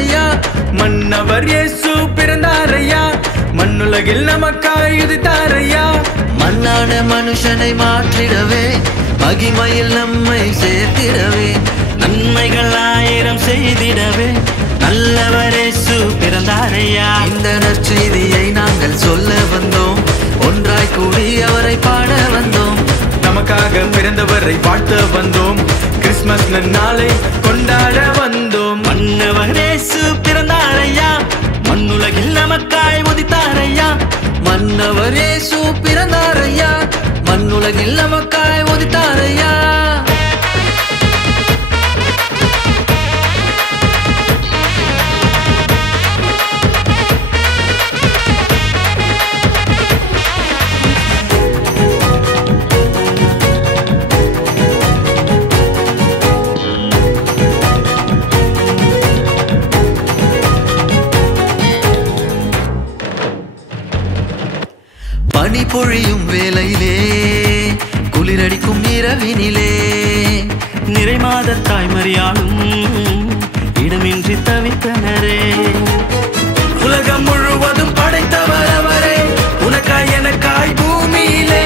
பிறந்தாரையா மன்னவர் இயேசு பிறந்தாரையா மண்ணுலகில் நமக்காய் உதித்தாரையா மண்ணான மனுஷனை மாற்றிடவே மகிமையில் நம்மை சேர்த்திடவே நன்மைகள் 1000 செய்திடவே நல்லவர் இயேசு பிறந்தாரையா இந்த நற்செய்தியை நாங்கள் சொல்ல வந்தோம் ஒன்றாய் கூடி அவரை பாட வந்தோம் நமக்காக பிறந்தவரை வாழ்த்த வந்தோம் கிறிஸ்மஸ் நன்னாளை கொண்டாட வந்தோம் மன்னவர் இயேசு பிறந்தாரையா மண்ணுலகில் நமக்காய் உதித்தாரையா மன்னவர் இயேசு பிறந்தாரையா மண்ணுலகில் நமக்காய் உதித்தாரையா பனி பொழியும் வேளையிலே குளிரடிக்கும் இரவினிலே நிறைமாத தாய்மறியாலும் இடமின்றி தவித்தனரே உலகம் முழுவதும் படைத்தவர் அவரே உனக்காய் எனக்காய் பூமியிலே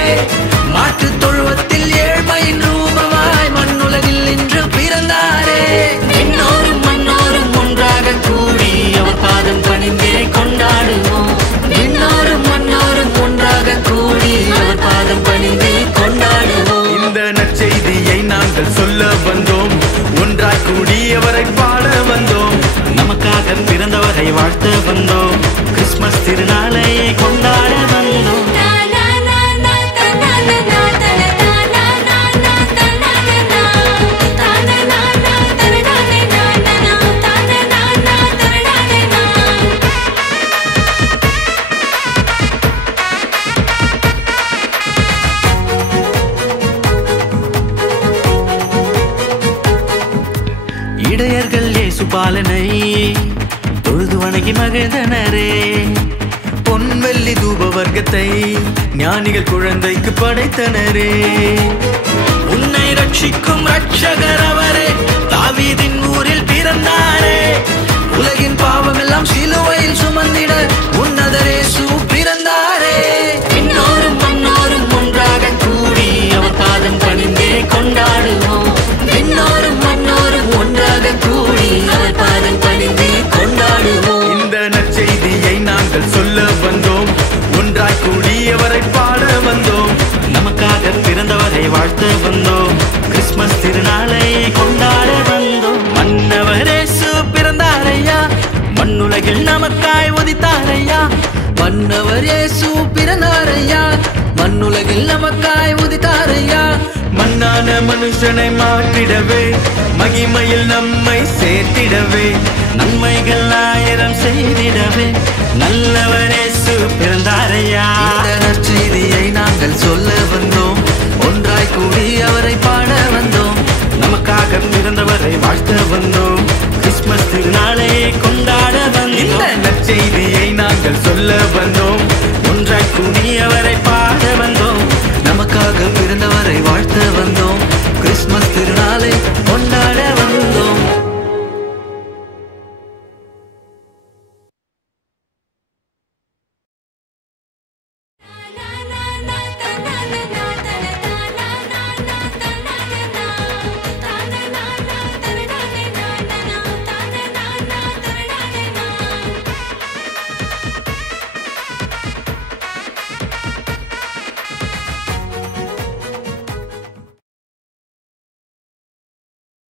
மாட்டு தொழுவத்தில் ஏழ்மையின் ரூபமாய் மண்ணுலகில் இன்று பிறந்தாரே விண்ணோரும் மண்ணோரும் ஒன்றாக கூடி அவர் பாதம் பணிந்தே கொண்டாடுவோம் விண்ணோரும் மண்ணோரும் ஒன்றாக கூடி அவர் பாதம் பணிந்தே கொண்டாடுவோம் இந்த நற்செய்தியை நாங்கள் சொல்ல வந்தோம் ஒன்றாய் கூடி அவரை பாட வந்தோம் நமக்காக பிறந்தவரை வாழ்த்த வந்தோம் கிறிஸ்மஸ் திருநாளை கொண்டாட வந்தோம் இடையர்கள் இயேசு பாலனை தொழுது வணங்கி மகிழ்ந்தனரே பொன்வெள்ளி தூப வர்க்கத்தை ஞானிகள் குழந்தைக்கு படைத்தனரே உன்னை ரட்சிக்கும் ரட்சகர் அவரே தாவீதின் ஊரில் பிறந்தாரே உலகின் பாவம் எல்லாம் சிலுவையில் சுமந்திட உன்னதர் இயேசு பிறந்தாரே விண்ணோரும் மண்ணோரும் ஒன்றாக கூடி அவர் பாதம் பணிந்தே கொண்டாடுவோம் விண்ணோரும் மண்ணோரும் ஒன்றாக கூடி அவர் பாதம் பணிந்தே கொண்டாடுவோம் இந்த நற்செய்தியை நாங்கள் சொல்ல வந்தோம் ஒன்றாய் கூடி அவரை பாட வந்தோம் நமக்காக பிறந்தவரை வாழ்த்த வந்தோம் கிறிஸ்மஸ் திருநாளை கொண்டாட வந்தோம் மன்னவர் இயேசு பிறந்தாரையா மண்ணுலகில் நமக்காய் உதித்தாரையா மன்னவர் இயேசு பிறந்தாரையா மண்ணுலகில் நமக்காய் உதித்தாரையா மண்ணான மனுஷனை மாற்றிடவே மகிமையில் நம்மை சேர்த்திடவே நன்மைகள் 1000 செய்திடவே நல்லவர் இயேசு பிறந்தாரையா இந்த நற்செய்தியை நாங்கள் சொல்ல வந்தோம் ஒன்றாய் கூடி அவரை பாட வந்தோம் நமக்காக பிறந்தவரை வாழ்த்த வந்தோம் கிறிஸ்மஸ் திருநாளை கொண்டாட இந்த வந்தோம் நற்செய்தி